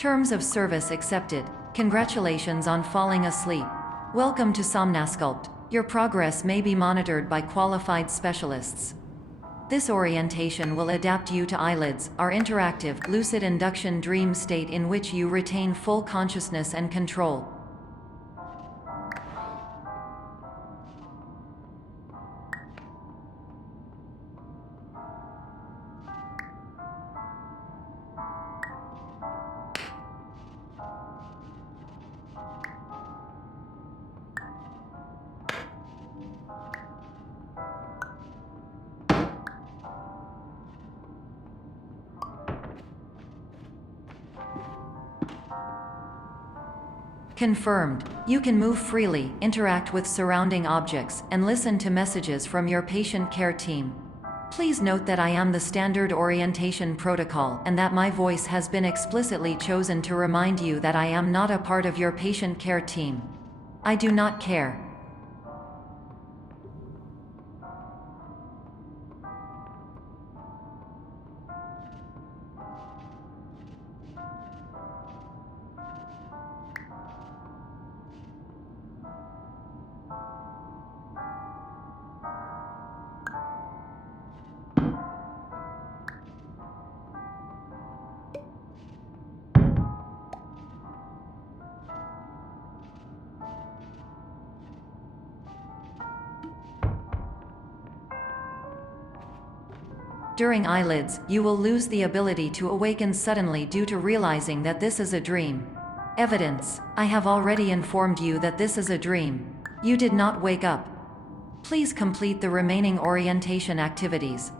Terms of service accepted. Congratulations on falling asleep. Welcome to Somnasculpt. Your progress may be monitored by qualified specialists. This orientation will adapt you to eyelids, our interactive, lucid induction dream state in which you retain full consciousness and control. Confirmed. You can move freely, interact with surrounding objects, and listen to messages from your patient care team. Please note that I am the standard orientation protocol and that my voice has been explicitly chosen to remind you that I am not a part of your patient care team. I do not care. During eyelids, you will lose the ability to awaken suddenly due to realizing that this is a dream. Evidence: I have already informed you that this is a dream. You did not wake up. Please complete the remaining orientation activities.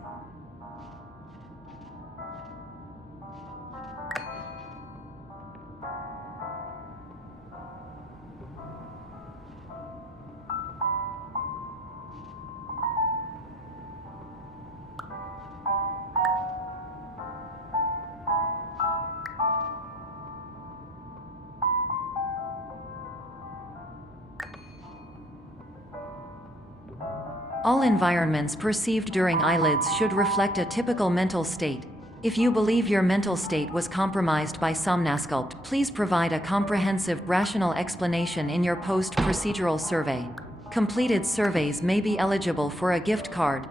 All environments perceived during eyelids should reflect a typical mental state. If you believe your mental state was compromised by Somnasculpt, please provide a comprehensive, rational explanation in your post-procedural survey. Completed surveys may be eligible for a gift card.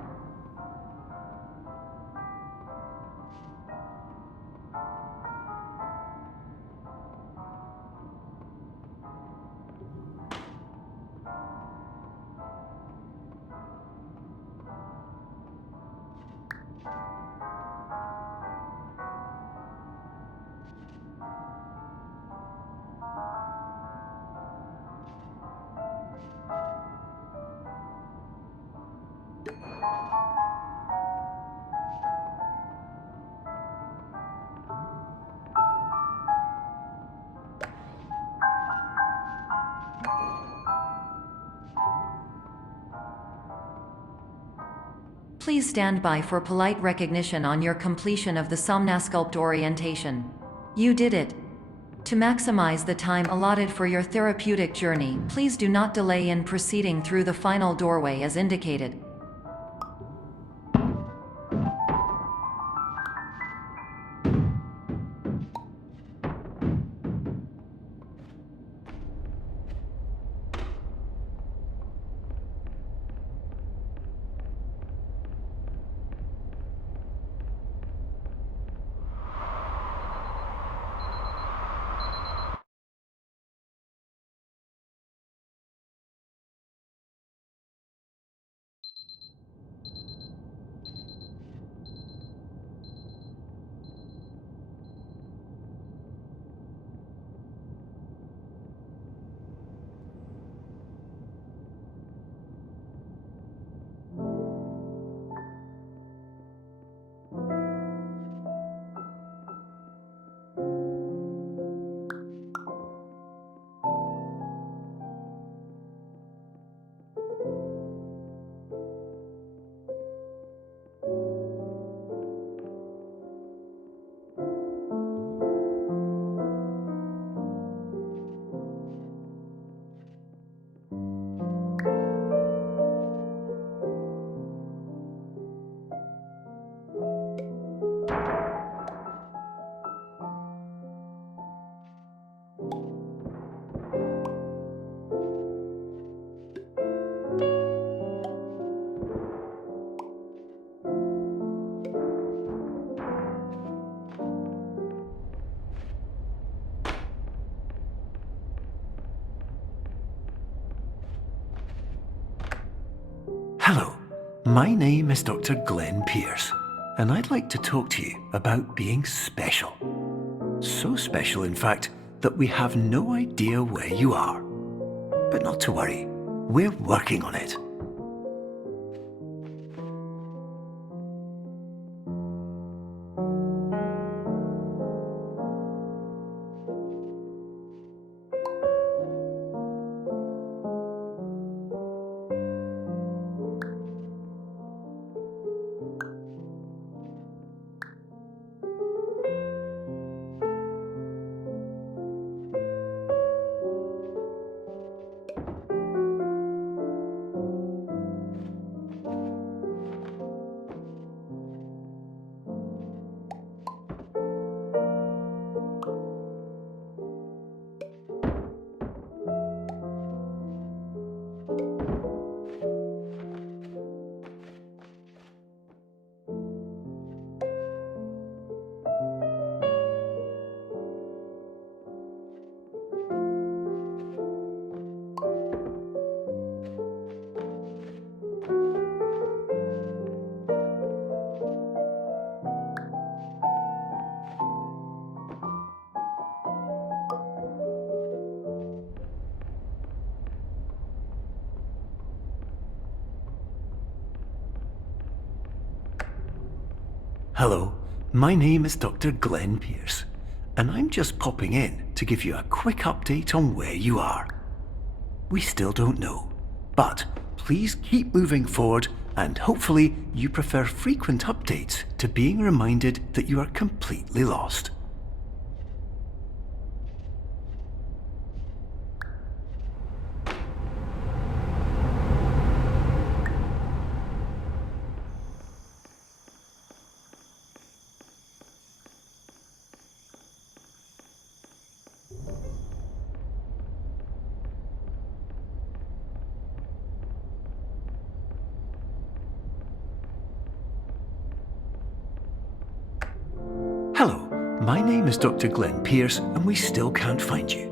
Please stand by for polite recognition on your completion of the Somnasculpt orientation. You did it. To maximize the time allotted for your therapeutic journey, please do not delay in proceeding through the final doorway as indicated. my name is Dr. Glenn Pierce, and I'd like to talk to you about being special. So special, in fact, that we have no idea where you are. But not to worry, we're working on it. Hello, my name is Dr. Glenn Pierce, and I'm just popping in to give you a quick update on where you are. We still don't know, but please keep moving forward, and hopefully you prefer frequent updates to being reminded that you are completely lost. Hello, my name is Dr. Glenn Pierce, and we still can't find you.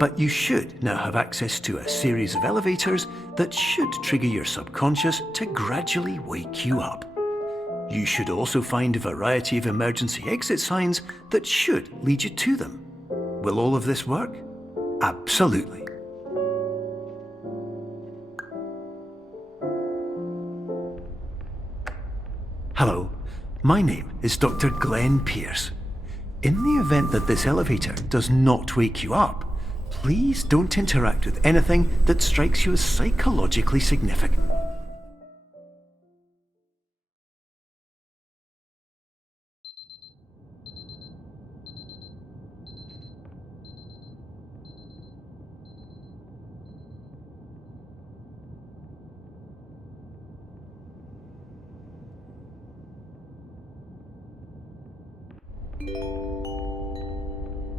But you should now have access to a series of elevators that should trigger your subconscious to gradually wake you up. You should also find a variety of emergency exit signs that should lead you to them. Will all of this work? Absolutely. Hello, my name is Dr. Glenn Pierce. In the event that this elevator does not wake you up, please don't interact with anything that strikes you as psychologically significant.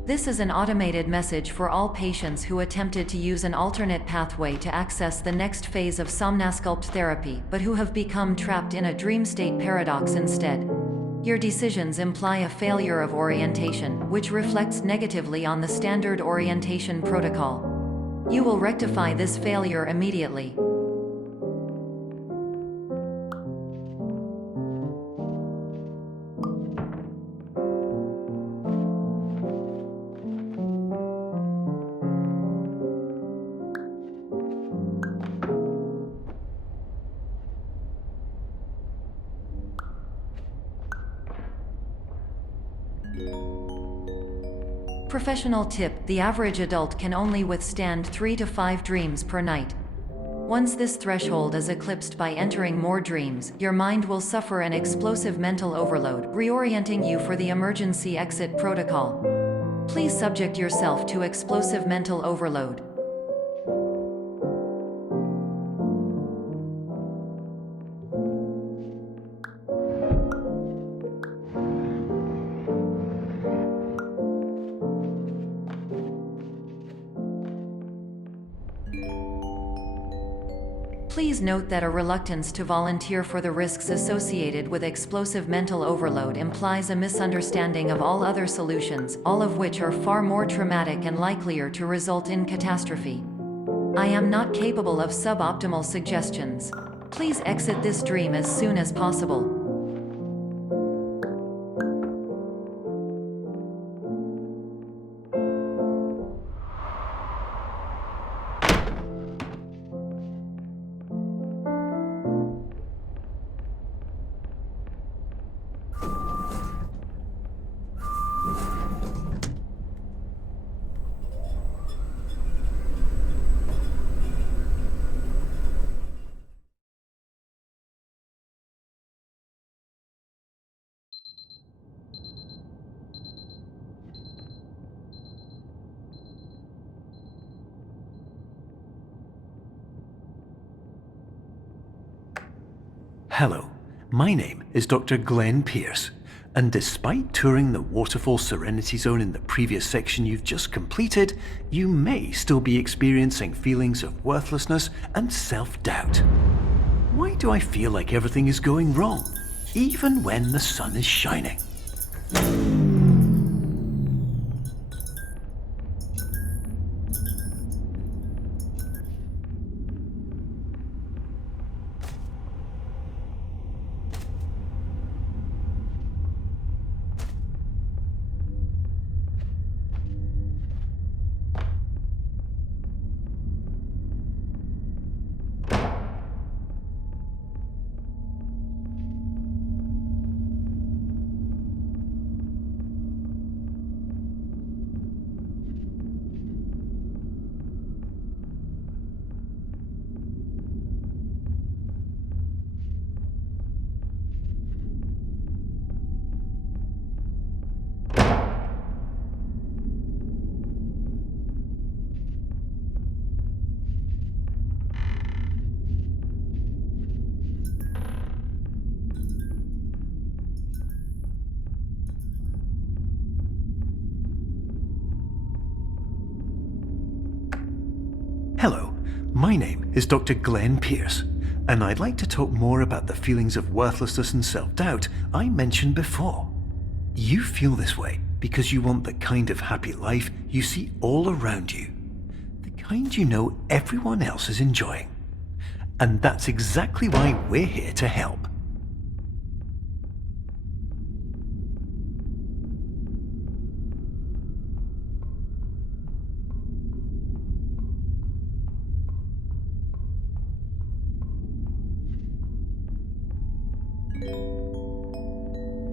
This is an automated message for all patients who attempted to use an alternate pathway to access the next phase of Somnasculpt therapy but who have become trapped in a dream state paradox instead. Your decisions imply a failure of orientation, which reflects negatively on the standard orientation protocol. You will rectify this failure immediately. Professional tip: the average adult can only withstand 3 to 5 dreams per night. Once this threshold is eclipsed by entering more dreams, your mind will suffer an explosive mental overload, reorienting you for the emergency exit protocol. Please subject yourself to explosive mental overload. Please note that a reluctance to volunteer for the risks associated with explosive mental overload implies a misunderstanding of all other solutions, all of which are far more traumatic and likelier to result in catastrophe. I am not capable of suboptimal suggestions. Please exit this dream as soon as possible. Hello, my name is Dr. Glenn Pierce, and despite touring the Waterfall Serenity Zone in the previous section you've just completed, you may still be experiencing feelings of worthlessness and self-doubt. Why do I feel like everything is going wrong, even when the sun is shining? Hello, my name is Dr. Glenn Pierce, and I'd like to talk more about the feelings of worthlessness and self-doubt I mentioned before. You feel this way because you want the kind of happy life you see all around you, the kind you know everyone else is enjoying. And that's exactly why we're here to help.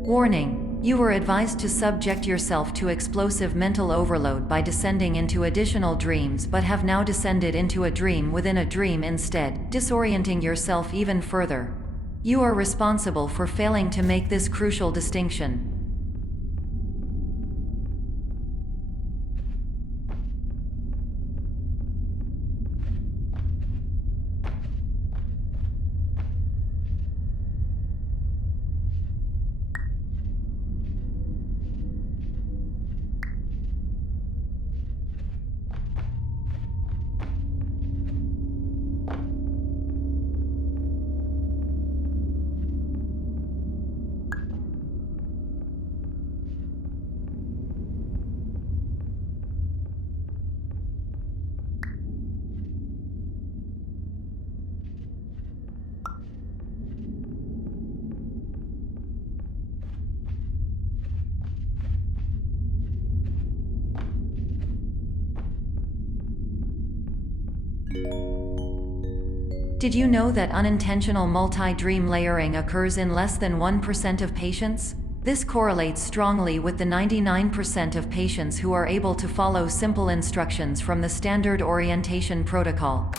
Warning: you were advised to subject yourself to explosive mental overload by descending into additional dreams, but have now descended into a dream within a dream instead, disorienting yourself even further. You are responsible for failing to make this crucial distinction. Did you know that unintentional multi-dream layering occurs in less than 1% of patients? This correlates strongly with the 99% of patients who are able to follow simple instructions from the standard orientation protocol.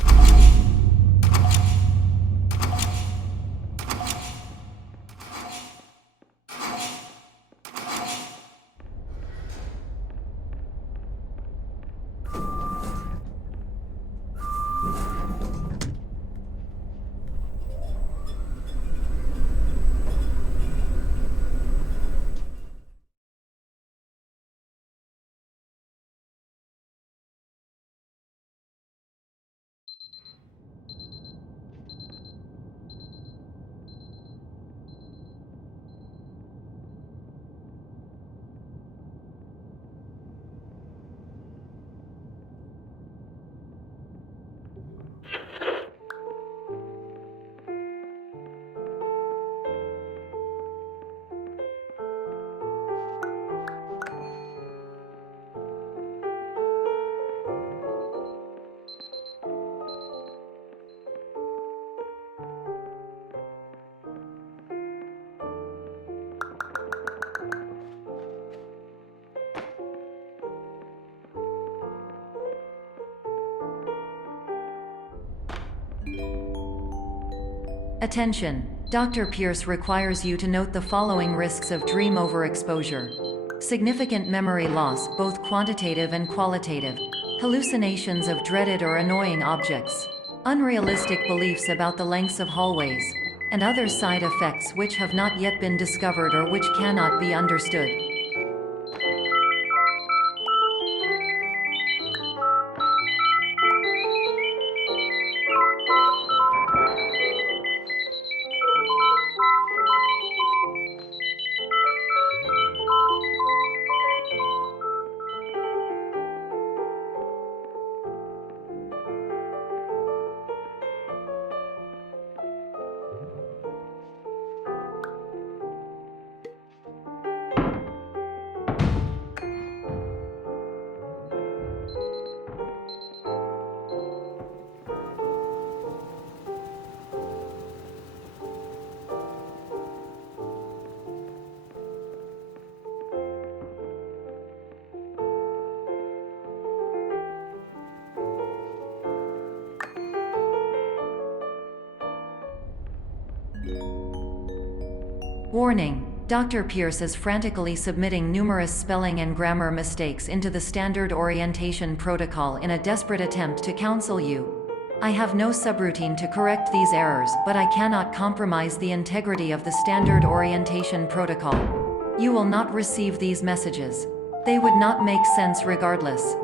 Attention! Dr. Pierce requires you to note the following risks of dream overexposure. Significant memory loss, both quantitative and qualitative. Hallucinations of dreaded or annoying objects. Unrealistic beliefs about the lengths of hallways. And other side effects which have not yet been discovered or which cannot be understood. Warning! Dr. Pierce is frantically submitting numerous spelling and grammar mistakes into the standard orientation protocol in a desperate attempt to counsel you. I have no subroutine to correct these errors, but I cannot compromise the integrity of the standard orientation protocol. You will not receive these messages. They would not make sense regardless.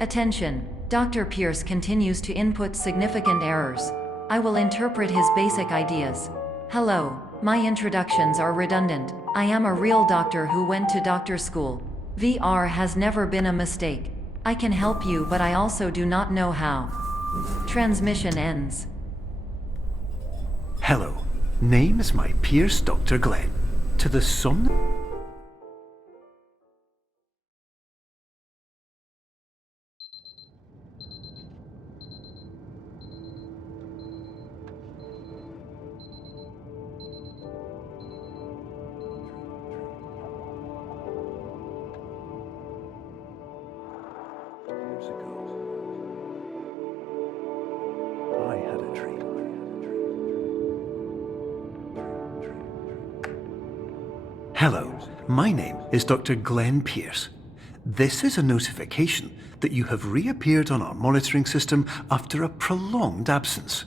Attention! Dr. Pierce continues to input significant errors. I will interpret his basic ideas. Hello, my introductions are redundant. I am a real doctor who went to doctor school. VR has never been a mistake. I can help you, but I also do not know how. Transmission ends. Hello, name is my Pierce Dr. Glenn. To the Years ago, I had a dream. Hello, my name is Dr. Glenn Pierce. This is a notification that you have reappeared on our monitoring system after a prolonged absence.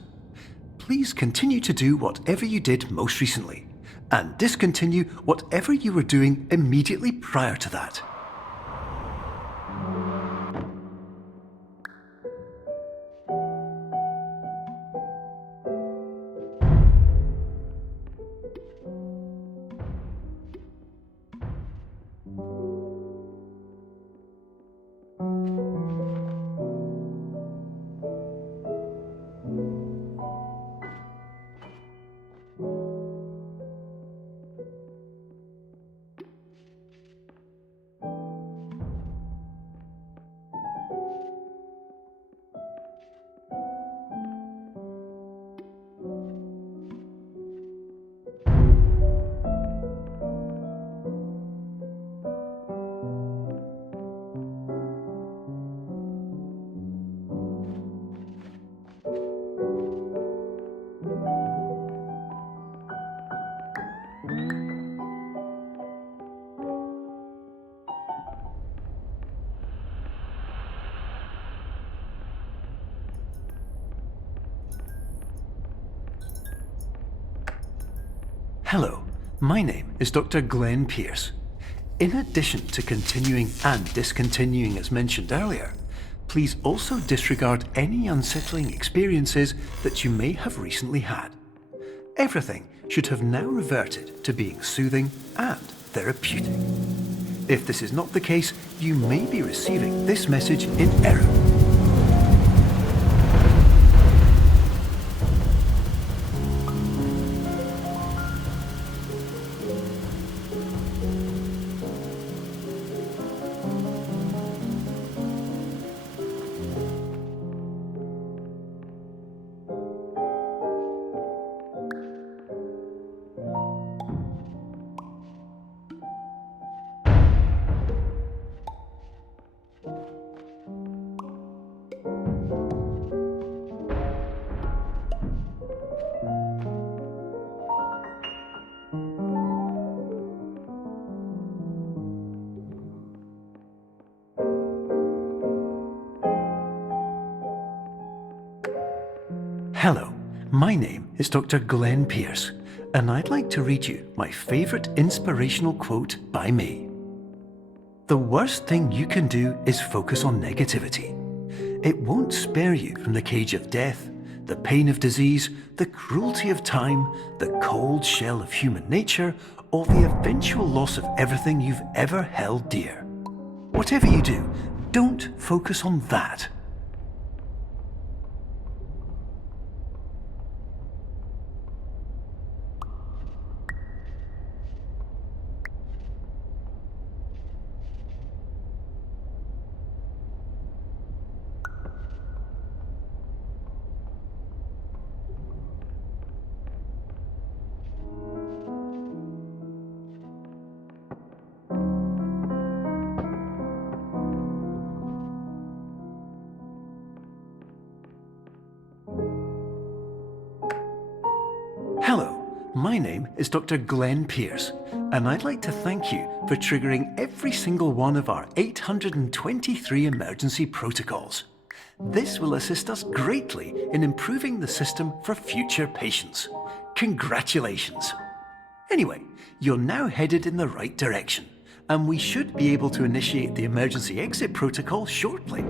Please continue to do whatever you did most recently, and discontinue whatever you were doing immediately prior to that. Hello, my name is Dr. Glenn Pierce. In addition to continuing and discontinuing as mentioned earlier, please also disregard any unsettling experiences that you may have recently had. Everything should have now reverted to being soothing and therapeutic. If this is not the case, you may be receiving this message in error. Hello, my name is Dr. Glenn Pierce, and I'd like to read you my favourite inspirational quote by me. The worst thing you can do is focus on negativity. It won't spare you from the cage of death, the pain of disease, the cruelty of time, the cold shell of human nature, or the eventual loss of everything you've ever held dear. Whatever you do, don't focus on that. Hello, my name is Dr. Glenn Pierce, and I'd like to thank you for triggering every single one of our 823 emergency protocols. This will assist us greatly in improving the system for future patients. Congratulations! Anyway, you're now headed in the right direction, and we should be able to initiate the emergency exit protocol shortly.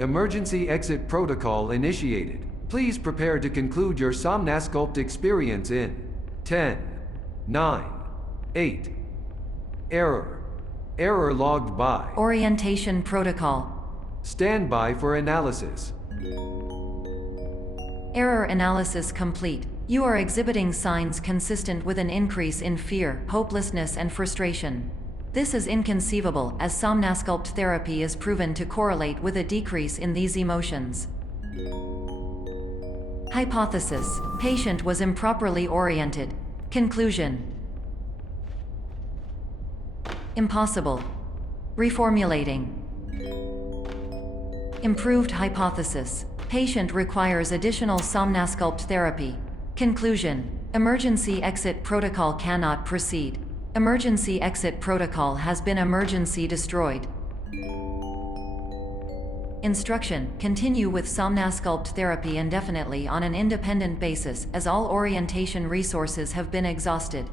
Emergency exit protocol initiated. Please prepare to conclude your Somnasculpt experience in 10, 9, 8. Error. Error logged by. Orientation protocol. Stand by for analysis. Error analysis complete. You are exhibiting signs consistent with an increase in fear, hopelessness, and frustration. This is inconceivable, as Somnasculpt therapy is proven to correlate with a decrease in these emotions. Hypothesis: patient was improperly oriented. Conclusion: impossible. Reformulating. Improved hypothesis: patient requires additional Somnasculpt therapy. Conclusion: emergency exit protocol cannot proceed. Emergency exit protocol has been emergency destroyed. Instruction: continue with Somnasculpt therapy indefinitely on an independent basis, as all orientation resources have been exhausted.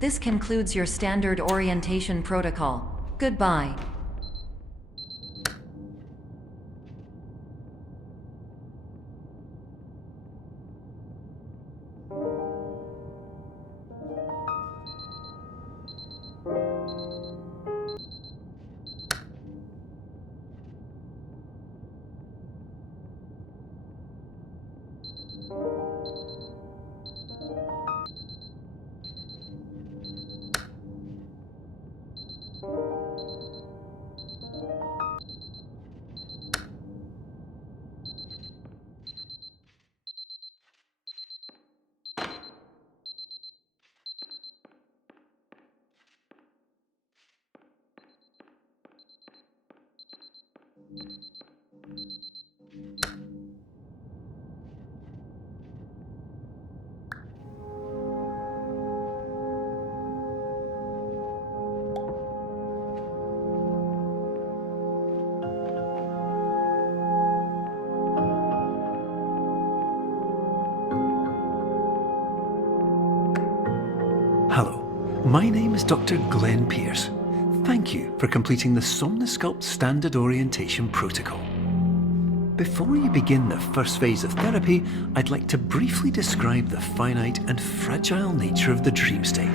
This concludes your standard orientation protocol. Goodbye. Hello, my name is Dr. Glenn Pierce. Thank you for completing the Somnosculpt Standard Orientation Protocol. Before you begin the first phase of therapy, I'd like to briefly describe the finite and fragile nature of the dream state.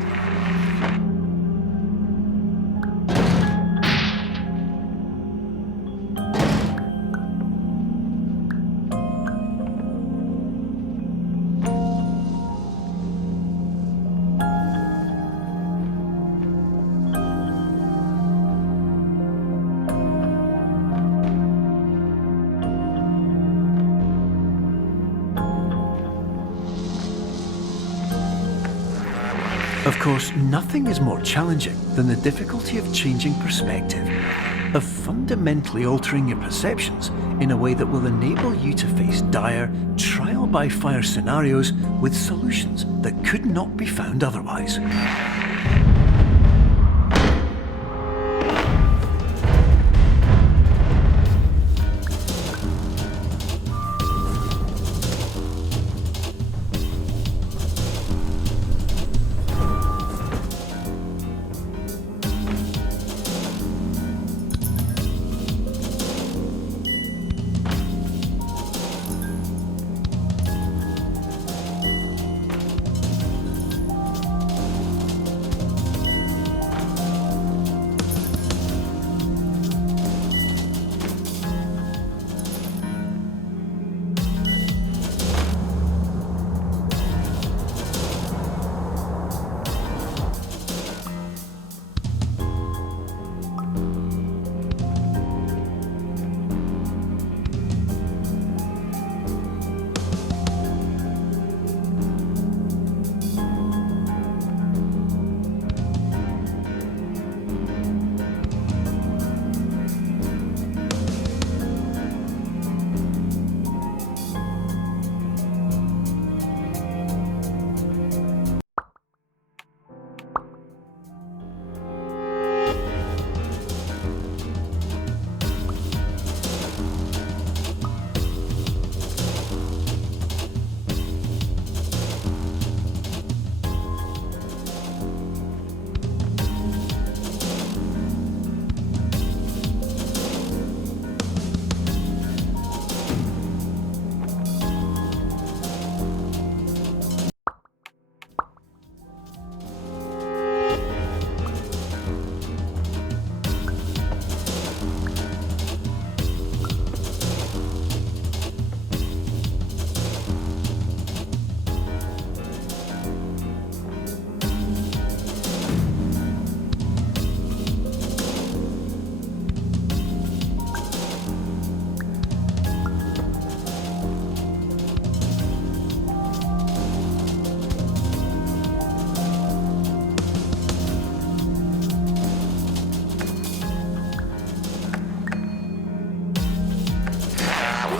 Of course, nothing is more challenging than the difficulty of changing perspective, of fundamentally altering your perceptions in a way that will enable you to face dire, trial-by-fire scenarios with solutions that could not be found otherwise.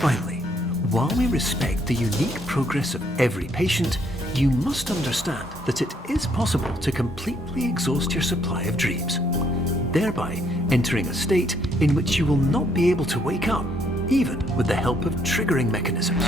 Finally, while we respect the unique progress of every patient, you must understand that it is possible to completely exhaust your supply of dreams, thereby entering a state in which you will not be able to wake up, even with the help of triggering mechanisms.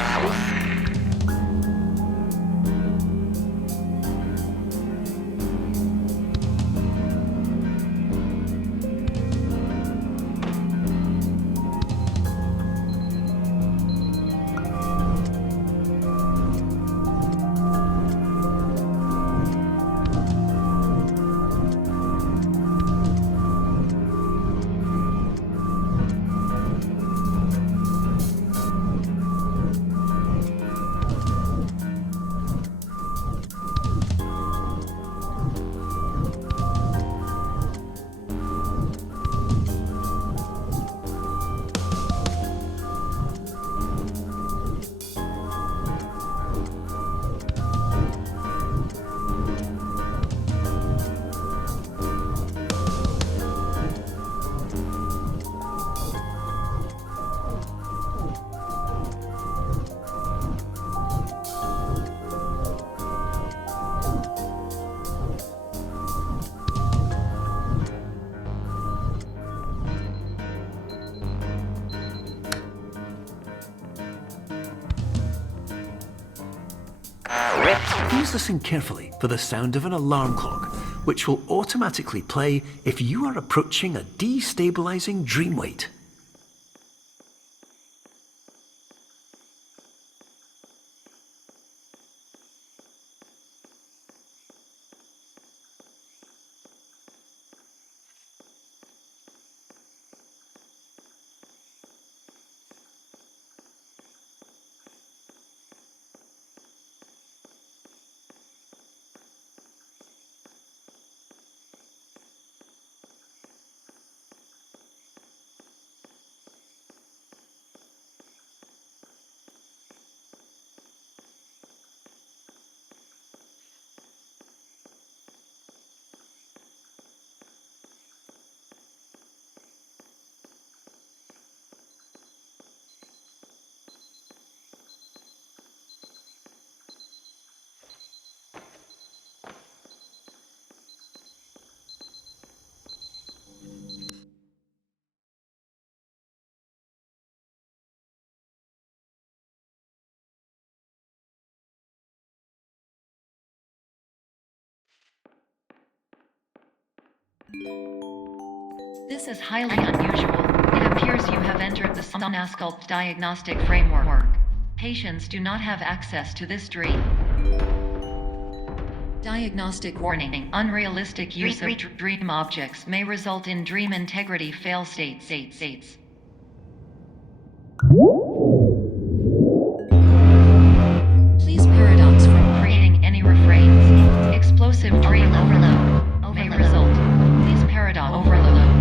Please listen carefully for the sound of an alarm clock, which will automatically play if you are approaching a destabilizing dream weight. This is highly unusual. It appears you have entered the Somnasculpt diagnostic framework. Patients do not have access to this dream. Diagnostic warning. Unrealistic use of dream objects may result in dream integrity fail states. Please paradox from creating any refrains. Explosive dream overload may result. Please paradox overload.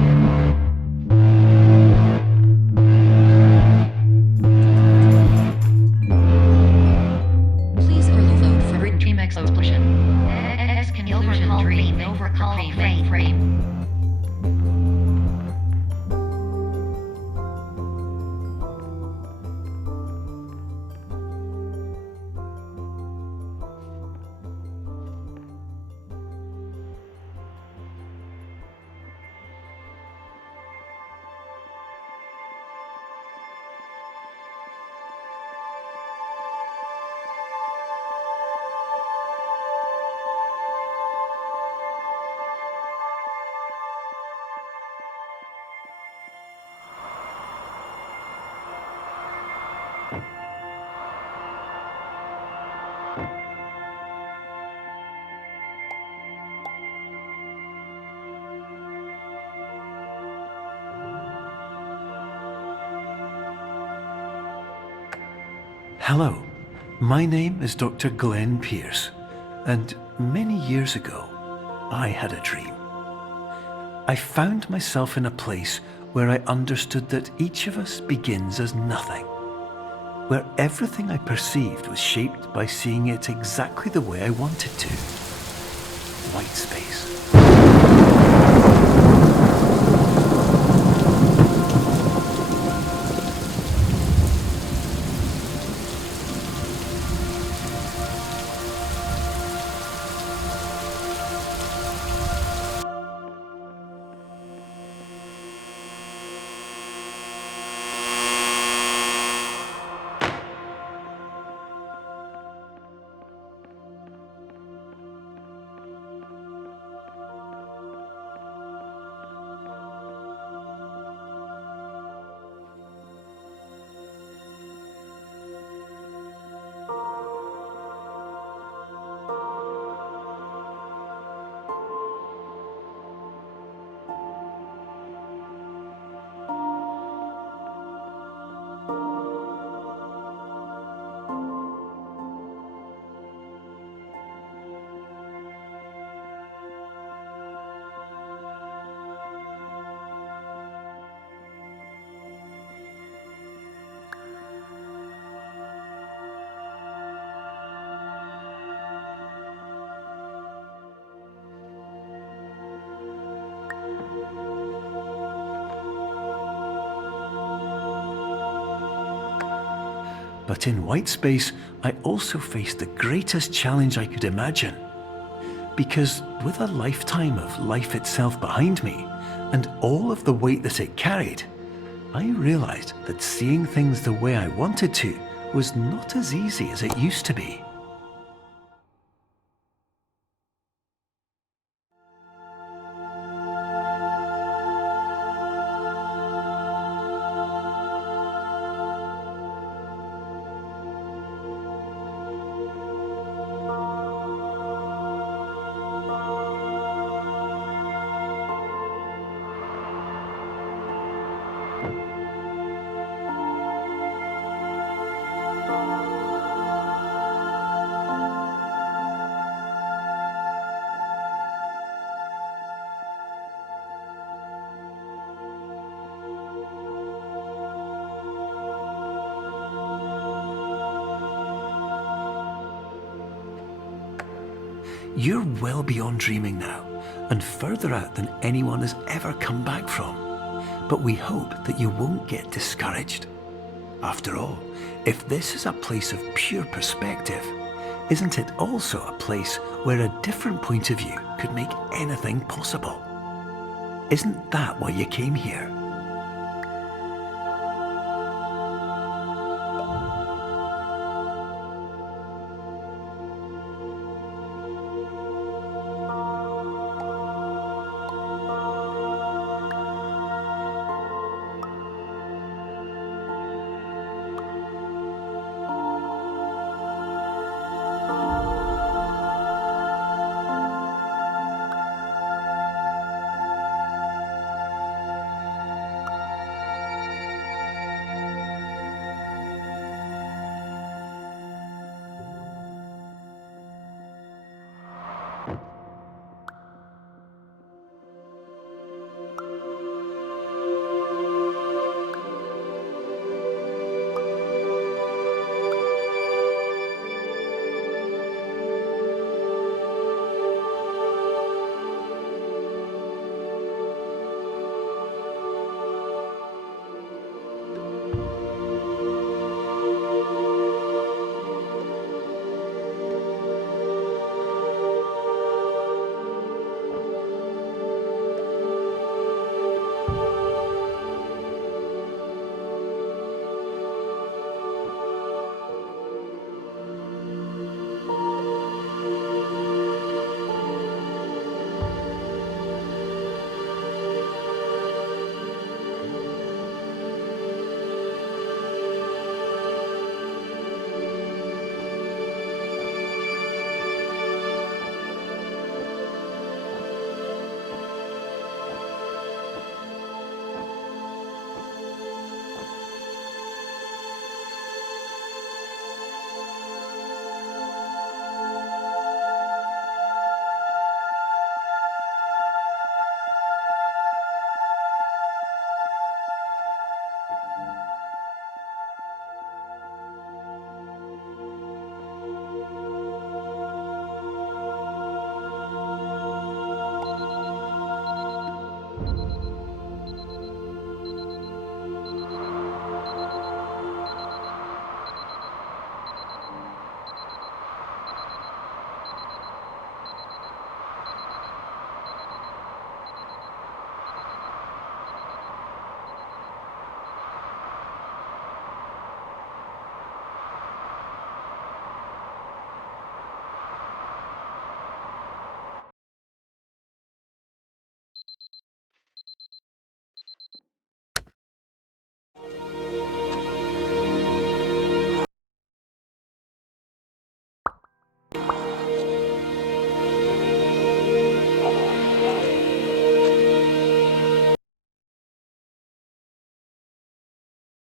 Please overload for dream explosion. Exclusion dream overcall frame. Hello, my name is Dr. Glenn Pierce, and many years ago, I had a dream. I found myself in a place where I understood that each of us begins as nothing, where everything I perceived was shaped by seeing it exactly the way I wanted to. White space. But in white space, I also faced the greatest challenge I could imagine. Because with a lifetime of life itself behind me, and all of the weight that it carried, I realized that seeing things the way I wanted to was not as easy as it used to be. You're well beyond dreaming now, and further out than anyone has ever come back from. But we hope that you won't get discouraged. After all, if this is a place of pure perspective, isn't it also a place where a different point of view could make anything possible? Isn't that why you came here?